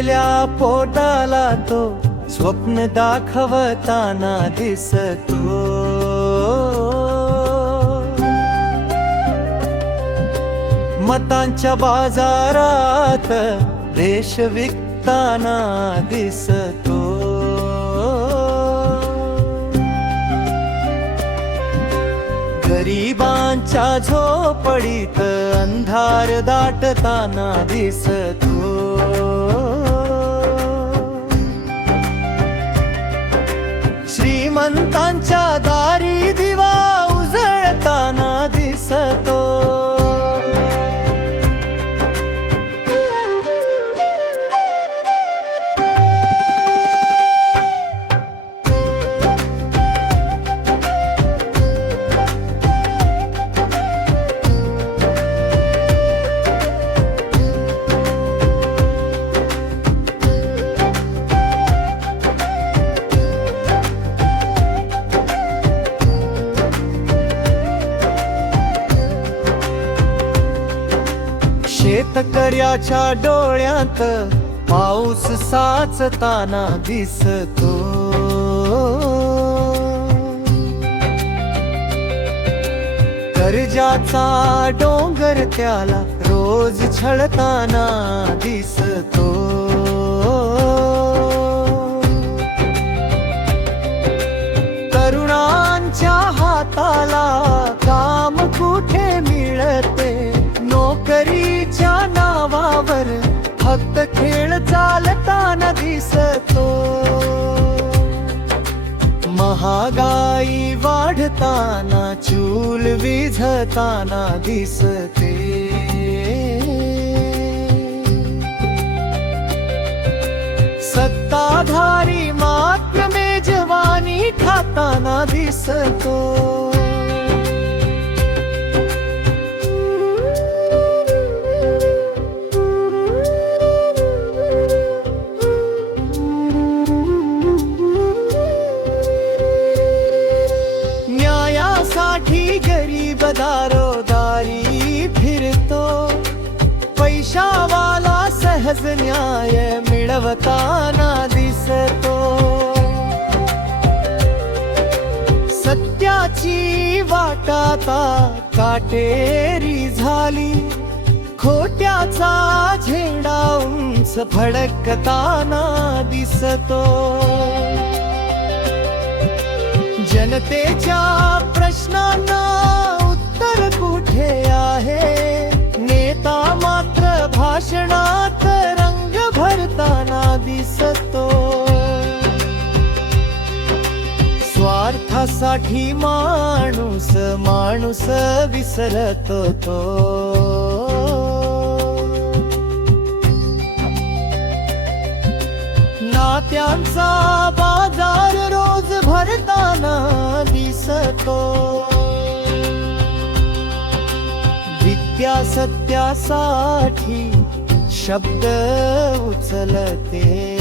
भरलेल्या पोटाला तो स्वप्न दाखवताना दिसतो. मतांच्या बाजारात देश विकताना दिसतो. गरिबांच्या झोपडीत अंधार दाटताना दिसतो. श्रीमंतांच्या दारी दिवा उजळताना दिसतो. शेतकऱ्याच्या डोळ्यात पाऊस साचताना दिसतो. कर्जाचा डोंगर त्याला रोज छळताना दिसतो. तरुणांच्या हाताला काम कुठे मिळते. नोकरीच्या नावावर फक्त खेळ चालताना दिसतो. महागाई वाढताना चूल विझताना दिसते. सत्ताधारी मात्र मेजवानी खाताना दिसतो. साठी गरीब दारोदारी फिरतो. पैशावाला सहज न्याय मिळवताना दिसतो. सत्याची वाट आता काटेरी झाली. खोट्याचा झेंडा उंच फडकताना दिसतो. जनतेच्या प्रश्नांना उत्तर कुठे आहे. नेता मात्र भाषणात रंग भरताना दिसतो. स्वार्थासाठी माणूस माणूस विसरतो तो. नात्यांचा बाजार रोज भरताना दिसतो. विद्या सत्यासाठी शब्द उचलते.